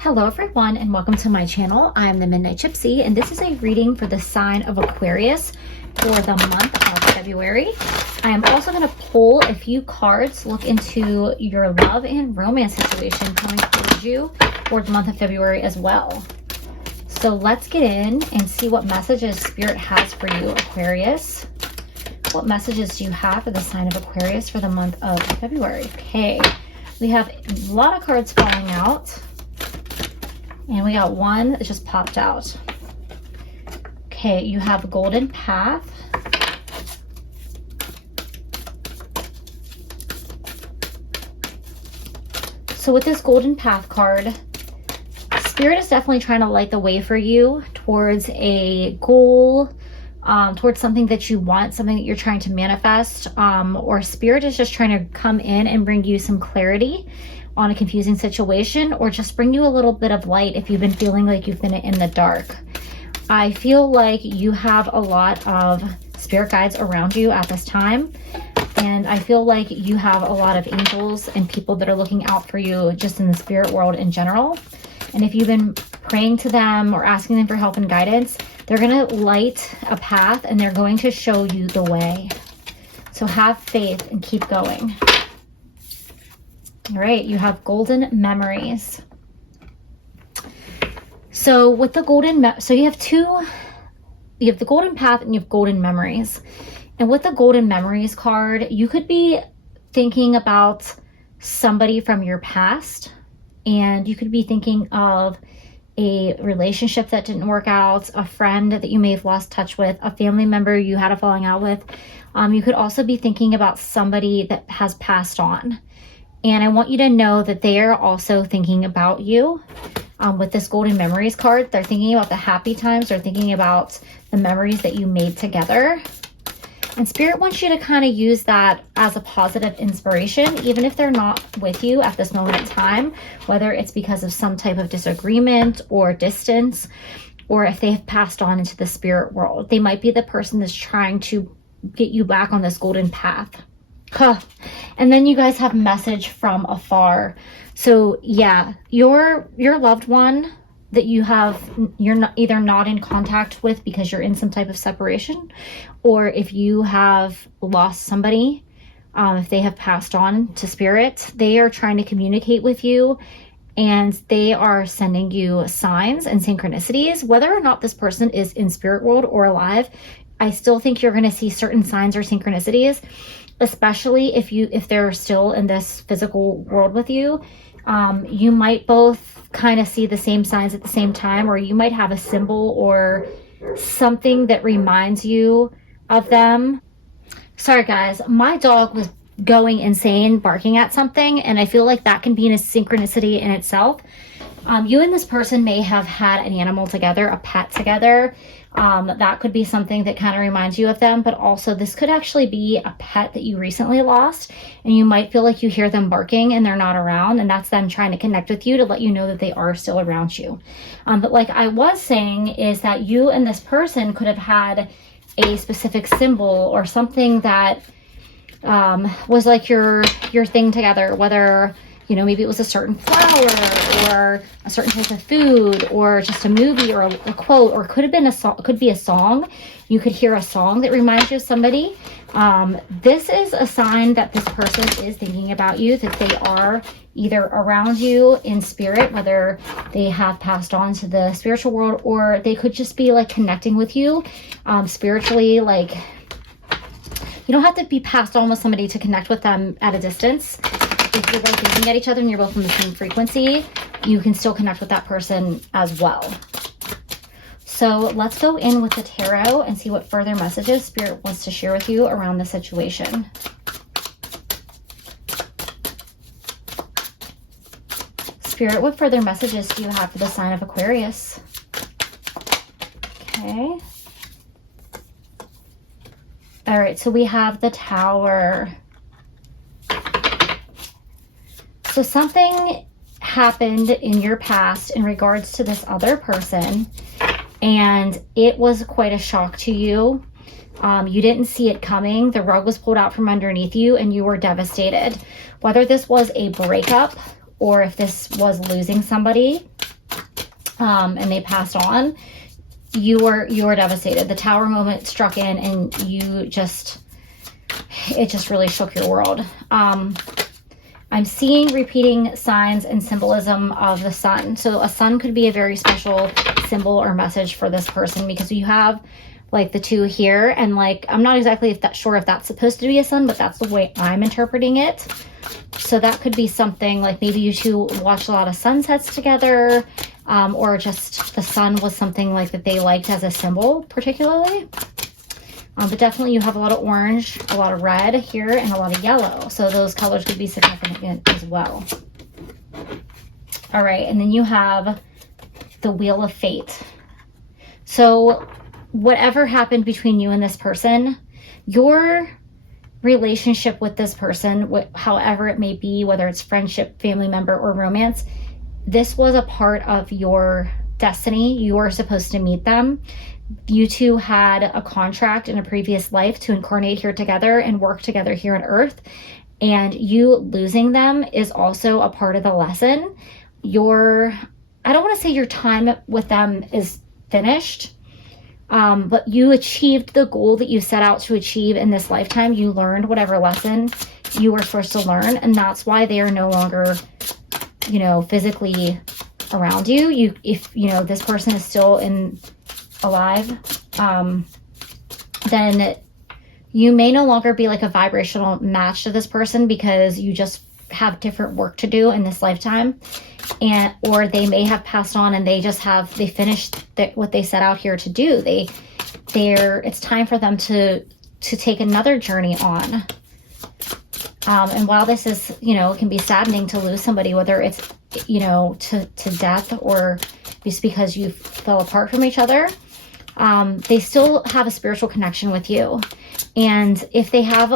Hello everyone and welcome to my channel. I am the Midnight Gypsy and this is a reading for the sign of Aquarius for the month of February. I am also going to pull a few cards, look into your love and romance situation coming towards you for the month of February as well. So let's get in and see what messages Spirit has for you, Aquarius. What messages do you have for the sign of Aquarius for the month of February? Okay, we have a lot of cards falling out. And we got one that just popped out. Okay, you have Golden Path. So with this Golden Path card, Spirit is definitely trying to light the way for you towards a goal, towards something that you want, something that you're trying to manifest, or Spirit is just trying to come in and bring you some clarity on a confusing situation, or just bring you a little bit of light if you've been feeling like you've been in the dark. I feel like you have a lot of spirit guides around you at this time, and I feel like you have a lot of angels and people that are looking out for you just in the spirit world in general. And if you've been praying to them or asking them for help and guidance, they're going to light a path and they're going to show you the way. So have faith and keep going. All right, you have golden memories. So with the you have the golden path and you have golden memories. And with the golden memories card, you could be thinking about somebody from your past, and you could be thinking of a relationship that didn't work out, a friend that you may have lost touch with, a family member you had a falling out with. You could also be thinking about somebody that has passed on. And I want you to know that they are also thinking about you. With this golden memories card, they're thinking about the happy times. They're thinking about the memories that you made together. And Spirit wants you to kind of use that as a positive inspiration, even if they're not with you at this moment in time, whether it's because of some type of disagreement or distance, or if they have passed on into the spirit world. They might be the person that's trying to get you back on this golden path. And then you guys have message from afar. So yeah, your loved one that you're either not in contact with because you're in some type of separation, or if you have lost somebody, if they have passed on to spirit, they are trying to communicate with you and they are sending you signs and synchronicities. Whether or not this person is in spirit world or alive, I still think you're going to see certain signs or synchronicities, especially if they're still in this physical world with you. You might both kind of see the same signs at the same time, or you might have a symbol or something that reminds you of them. Sorry guys, my dog was going insane barking at something, and I feel like that can be a synchronicity in itself. You and this person may have had an animal together, a pet together. That could be something that kind of reminds you of them, but also this could actually be a pet that you recently lost, and you might feel like you hear them barking and they're not around, and that's them trying to connect with you to let you know that they are still around you. But like I was saying, is that you and this person could have had a specific symbol or something that was like your thing together, whether maybe it was a certain flower or a certain type of food or just a movie or a quote, or could have been could be a song. You could hear a song that reminds you of somebody. This is a sign that this person is thinking about you, that they are either around you in spirit, whether they have passed on to the spiritual world, or they could just be like connecting with you spiritually. Like, you don't have to be passed on with somebody to connect with them at a distance. If you're both looking at each other and you're both on the same frequency, you can still connect with that person as well. So let's go in with the tarot and see what further messages Spirit wants to share with you around the situation. Spirit, what further messages do you have for the sign of Aquarius? Okay. All right, so we have the Tower. So something happened in your past in regards to this other person, and it was quite a shock to you. You didn't see it coming. The rug was pulled out from underneath you and you were devastated. Whether this was a breakup or if this was losing somebody and they passed on, you were devastated. The Tower moment struck in, and it just really shook your world. I'm seeing repeating signs and symbolism of the sun. So a sun could be a very special symbol or message for this person, because you have like the 2 here, and like, I'm not exactly sure if that's supposed to be a sun, but that's the way I'm interpreting it. So that could be something like maybe you 2 watch a lot of sunsets together, or just the sun was something like that they liked as a symbol particularly. But definitely you have a lot of orange, a lot of red here, and a lot of yellow. So those colors could be significant as well. All right, and then you have the Wheel of Fate. So whatever happened between you and this person, your relationship with this person, however it may be, whether it's friendship, family member, or romance, this was a part of your destiny. You were supposed to meet them. You 2 had a contract in a previous life to incarnate here together and work together here on Earth. And you losing them is also a part of the lesson. I don't want to say your time with them is finished, but you achieved the goal that you set out to achieve in this lifetime. You learned whatever lesson you were supposed to learn, and that's why they are no longer, physically around you. If this person is still alive, then you may no longer be like a vibrational match to this person, because you just have different work to do in this lifetime, or they may have passed on and they finished what they set out here to do. It's time for them to take another journey on. And while this is, it can be saddening to lose somebody, whether it's, to death or just because you fell apart from each other, they still have a spiritual connection with you. And if they have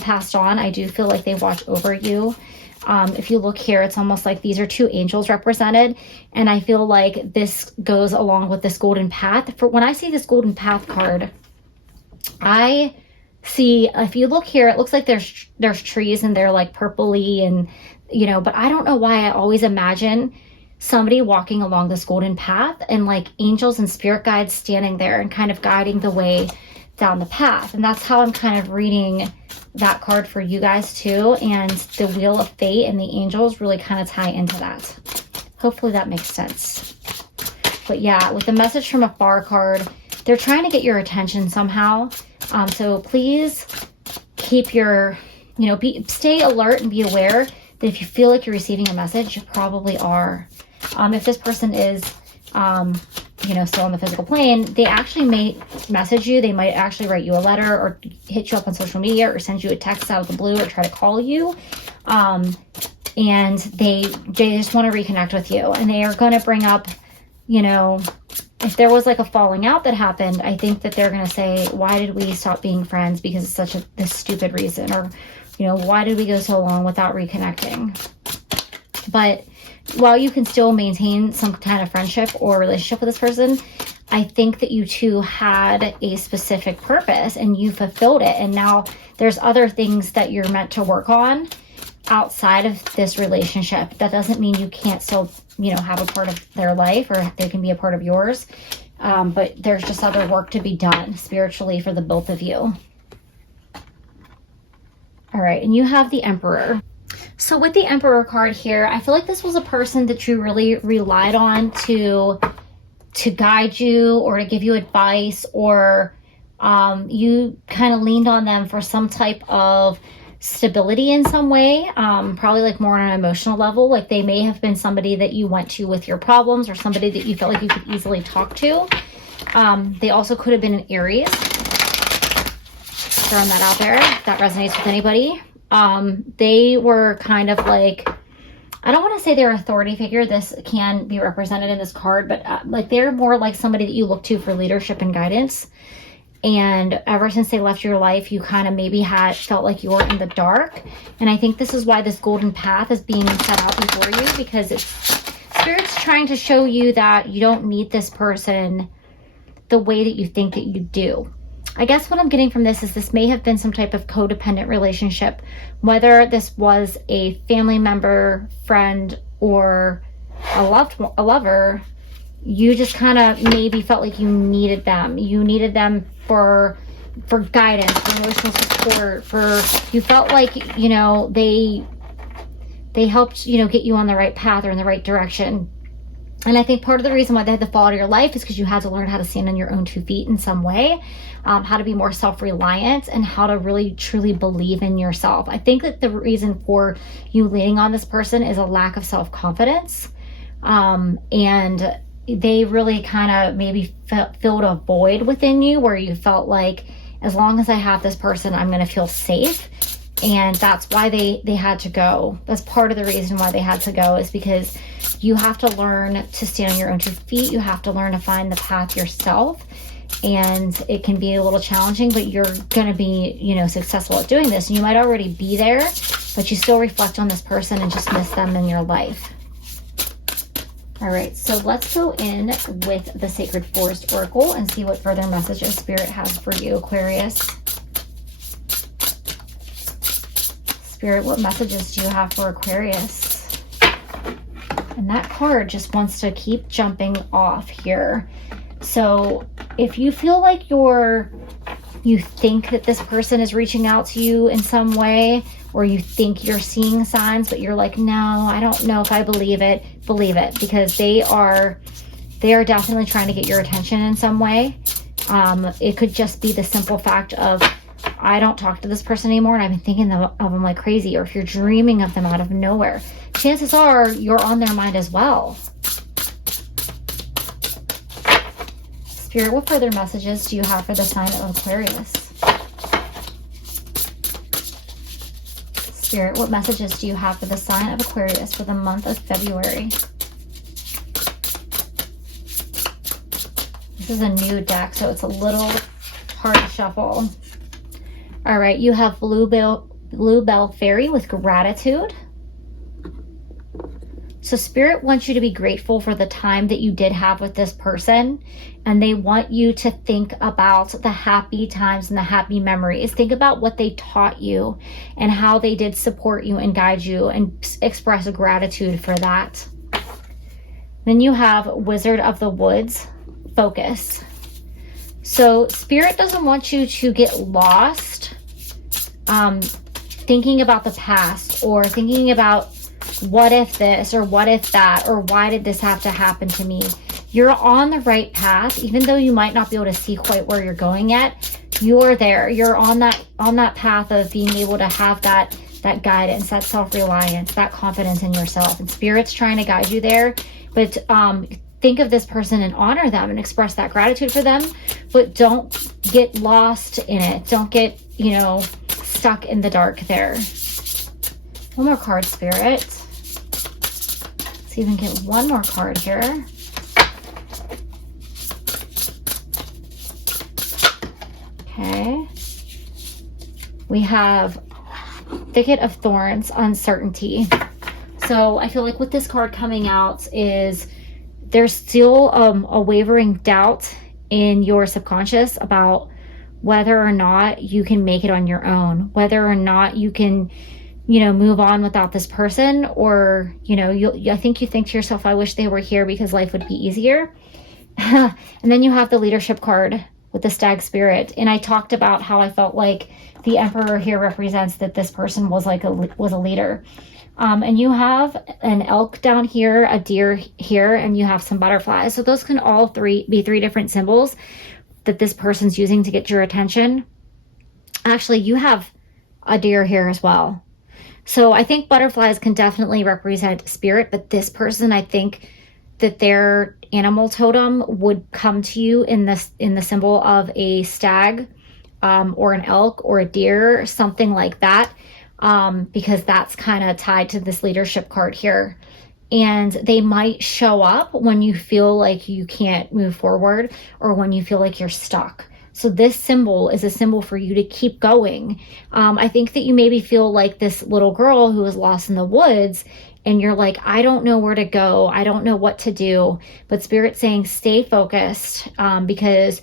passed on, I do feel like they watch over you. If you look here, it's almost like these are 2 angels represented. And I feel like this goes along with this Golden Path. When I see this Golden Path card, I see, if you look here, it looks like there's trees and they're like purpley and, but I don't know why I always imagine somebody walking along this golden path and like angels and spirit guides standing there and kind of guiding the way down the path. And that's how I'm kind of reading that card for you guys too. And the Wheel of Fate and the angels really kind of tie into that. Hopefully that makes sense. But yeah, with the Message from Afar card, they're trying to get your attention somehow. So please keep your, stay alert and be aware that if you feel like you're receiving a message, you probably are. If this person is, still on the physical plane, they actually may message you. They might actually write you a letter or hit you up on social media or send you a text out of the blue or try to call you. And they just want to reconnect with you. And they are going to bring up, if there was like a falling out that happened, I think that they're going to say, why did we stop being friends? Because it's this stupid reason. Or, why did we go so long without reconnecting? But while you can still maintain some kind of friendship or relationship with this person, I think that you 2 had a specific purpose and you fulfilled it. And now there's other things that you're meant to work on outside of this relationship. That doesn't mean you can't still, have a part of their life or they can be a part of yours. But there's just other work to be done spiritually for the both of you. All right. And you have the Emperor. So with the Emperor card here, I feel like this was a person that you really relied on to guide you or to give you advice, or you kind of leaned on them for some type of stability in some way, probably like more on an emotional level. Like they may have been somebody that you went to with your problems or somebody that you felt like you could easily talk to. They also could have been an Aries. Throwing that out there, if that resonates with anybody. They were kind of like, I don't want to say they're an authority figure. This can be represented in this card, but like they're more like somebody that you look to for leadership and guidance. And ever since they left your life, you kind of maybe felt like you were in the dark. And I think this is why this golden path is being set out before you, because Spirit's trying to show you that you don't need this person the way that you think that you do. I guess what I'm getting from this may have been some type of codependent relationship, whether this was a family member, friend, or a lover. You just kind of maybe felt like you needed them. You needed them for guidance, for emotional support, you felt like, you know, they helped, you know, get you on the right path or in the right direction. And I think part of the reason why they had to fall out of your life is because you had to learn how to stand on your own 2 feet in some way, how to be more self-reliant, and how to really truly believe in yourself. I think that the reason for you leaning on this person is a lack of self-confidence. And they really kind of maybe filled a void within you where you felt like, as long as I have this person, I'm going to feel safe. And that's why they had to go. That's part of the reason why they had to go, is because you have to learn to stand on your own 2 feet. You have to learn to find the path yourself. And it can be a little challenging, but you're going to be, you know, successful at doing this. And you might already be there, but you still reflect on this person and just miss them in your life. All right, so let's go in with the Sacred Forest Oracle and see what further messages Spirit has for you, Aquarius. Spirit, what messages do you have for Aquarius? And that card just wants to keep jumping off here. So if you feel like you think that this person is reaching out to you in some way, or you think you're seeing signs, but you're like, no, I don't know if I believe it, because they are definitely trying to get your attention in some way. It could just be the simple fact of, I don't talk to this person anymore, and I've been thinking of them like crazy. Or if you're dreaming of them out of nowhere, chances are you're on their mind as well. Spirit, what further messages do you have for the sign of Aquarius? Spirit, what messages do you have for the sign of Aquarius for the month of February? This is a new deck, so it's a little hard to shuffle. All right, you have Bluebell Fairy with gratitude. So Spirit wants you to be grateful for the time that you did have with this person. And they want you to think about the happy times and the happy memories. Think about what they taught you and how they did support you and guide you, and express gratitude for that. Then you have Wizard of the Woods, focus. So Spirit doesn't want you to get lost thinking about the past, or thinking about what if this, or what if that, or why did this have to happen to me? You're on the right path, even though you might not be able to see quite where you're going yet. You're there. You're on that path of being able to have that guidance, that self-reliance, that confidence in yourself. And Spirit's trying to guide you there. But think of this person and honor them and express that gratitude for them. But don't get lost in it. Don't get, you know, stuck in the dark there. One more card, Spirit. Let's even get one more card here. Okay. We have Thicket of Thorns, uncertainty. So I feel like with this card coming out is there's still a wavering doubt in your subconscious about whether or not you can make it on your own, whether or not you can, you know, move on without this person, or, you know, I think you think to yourself, I wish they were here because life would be easier. And then you have the Leadership card with the Stag Spirit. And I talked about how I felt like the Emperor here represents that this person was like a leader. And you have an elk down here, a deer here, and you have some butterflies. So those can all be three different symbols that this person's using to get your attention. Actually, you have a deer here as well. So I think butterflies can definitely represent spirit, but this person, I think that their animal totem would come to you in the symbol of a stag, or an elk, or a deer, something like that, because that's kind of tied to this Leadership card here. And they might show up when you feel like you can't move forward, or when you feel like you're stuck. So this symbol is a symbol for you to keep going. I think that you maybe feel like this little girl who was lost in the woods, and you're like, I don't know where to go. I don't know what to do. But Spirit's saying, stay focused, because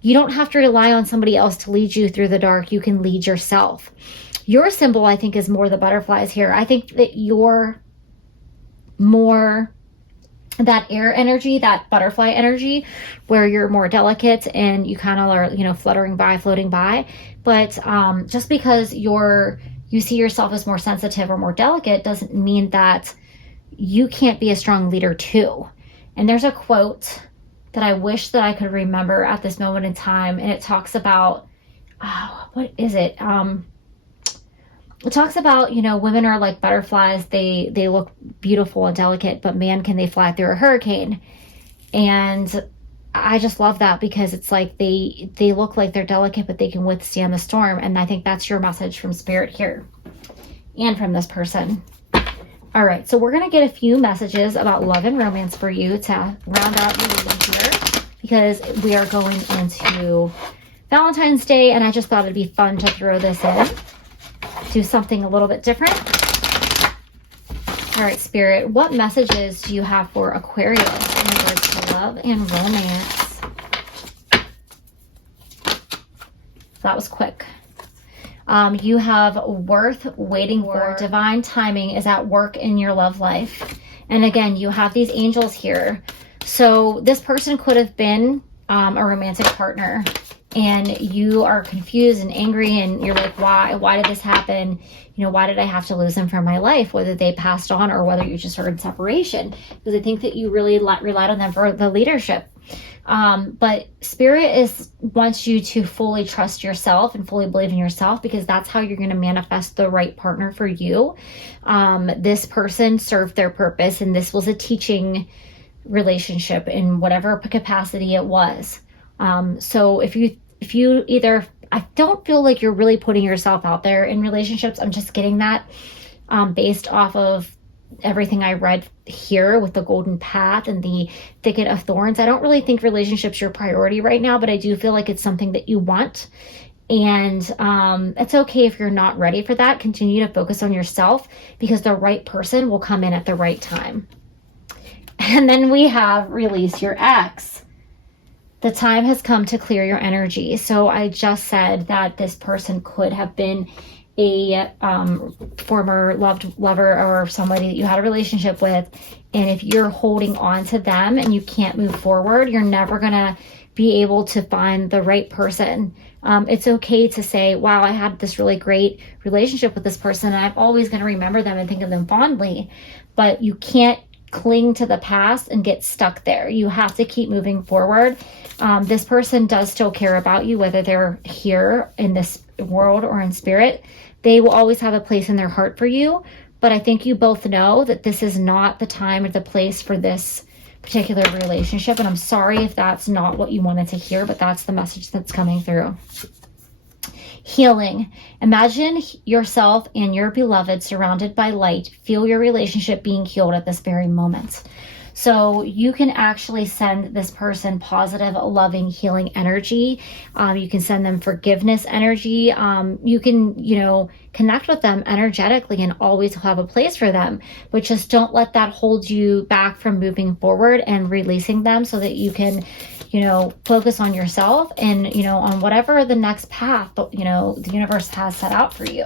you don't have to rely on somebody else to lead you through the dark. You can lead yourself. Your symbol, I think, is more the butterflies here. I think that you're more that air energy, that butterfly energy, where you're more delicate and you kind of are, you know, fluttering by, floating by. But just because you see yourself as more sensitive or more delicate doesn't mean that you can't be a strong leader too. And there's a quote that I wish that I could remember at this moment in time, and it talks about, what is it? It talks about, you know, women are like butterflies. They look beautiful and delicate, but man, can they fly through a hurricane. And I just love that, because it's like they look like they're delicate, but they can withstand the storm. And I think that's your message from Spirit here and from this person. All right, so we're going to get a few messages about love and romance for you to round out your reading here, because we are going into Valentine's Day, and I just thought it'd be fun to throw this in. Do something a little bit different. All right, Spirit, what messages do you have for Aquarius in regards to love and romance? That was quick. You have worth waiting for. Divine timing is at work in your love life. And again, you have these angels here. So this person could have been a romantic partner, and you are confused and angry, and you're like, why did this happen? You know, why did I have to lose them from my life? Whether they passed on or whether you just are in separation, because I think that you really relied on them for the leadership. But Spirit wants you to fully trust yourself and fully believe in yourself, because that's how you're going to manifest the right partner for you. This person served their purpose, and this was a teaching relationship in whatever capacity it was. So if you either, I don't feel like you're really putting yourself out there in relationships. I'm just getting that based off of everything I read here with the golden path and the thicket of thorns. I don't really think relationships your priority right now, but I do feel like it's something that you want. And it's okay if you're not ready for that. Continue to focus on yourself, because the right person will come in at the right time. And then we have release your ex. The time has come to clear your energy. So I just said that this person could have been a former lover or somebody that you had a relationship with. And if you're holding on to them and you can't move forward, you're never going to be able to find the right person. It's okay to say, wow, I had this really great relationship with this person, and I'm always going to remember them and think of them fondly. But you can't cling to the past and get stuck there. You have to keep moving forward. This person does still care about you, whether they're here in this world or in spirit. They will always have a place in their heart for you. But I think you both know that this is not the time or the place for this particular relationship. And I'm sorry if that's not what you wanted to hear, but that's the message that's coming through. Healing. Imagine yourself and your beloved surrounded by light. Feel your relationship being healed at this very moment. So you can actually send this person positive, loving, healing energy. You can send them forgiveness energy. You can, connect with them energetically and always have a place for them. But just don't let that hold you back from moving forward and releasing them, so that you can, focus on yourself and, on whatever the next path, the universe has set out for you.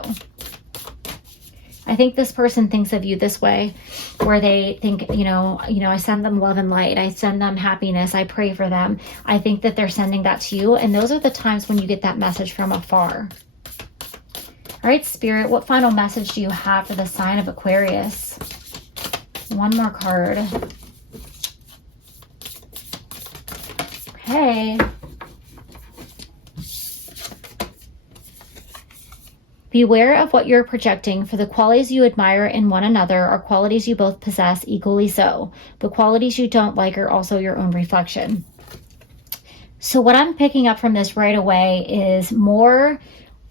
I think this person thinks of you this way, where they think, I send them love and light. I send them happiness. I pray for them. I think that they're sending that to you. And those are the times when you get that message from afar. All right, Spirit, what final message do you have for the sign of Aquarius? One more card. Okay. Beware of what you're projecting, for the qualities you admire in one another are qualities you both possess equally so. The qualities you don't like are also your own reflection. So what I'm picking up from this right away is more,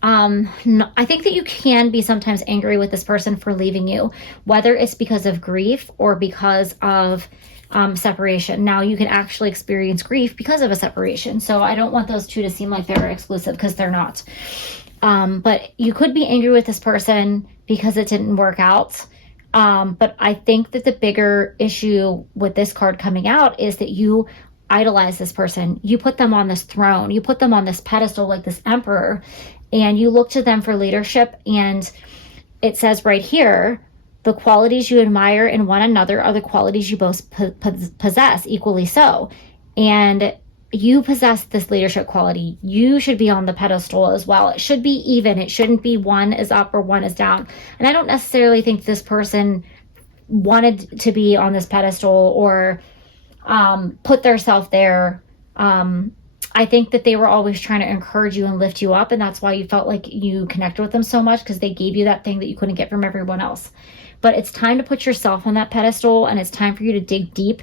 I think that you can be sometimes angry with this person for leaving you, whether it's because of grief or because of separation. Now, you can actually experience grief because of a separation. So I don't want those two to seem like they're exclusive, because they're not. But you could be angry with this person because it didn't work out. But I think that the bigger issue with this card coming out is that you idolize this person. You put them on this throne. You put them on this pedestal like this emperor, and you look to them for leadership. And it says right here, the qualities you admire in one another are the qualities you both possess, equally so. And you possess this leadership quality. You should be on the pedestal as well. It should be even. It shouldn't be one is up or one is down. And I don't necessarily think this person wanted to be on this pedestal or put themselves there. I think that they were always trying to encourage you and lift you up. And that's why you felt like you connected with them so much, because they gave you that thing that you couldn't get from everyone else. But it's time to put yourself on that pedestal, and it's time for you to dig deep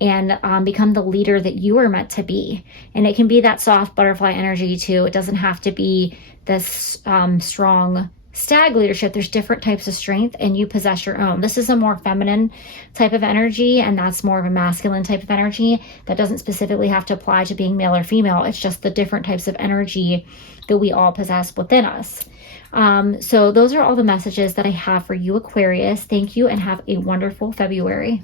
and become the leader that you are meant to be. And it can be that soft butterfly energy too. It doesn't have to be this strong stag leadership. There's different types of strength, and you possess your own. This is a more feminine type of energy, and that's more of a masculine type of energy. That doesn't specifically have to apply to being male or female. It's just the different types of energy that we all possess within us. So those are all the messages that I have for you, Aquarius. Thank you, and have a wonderful February.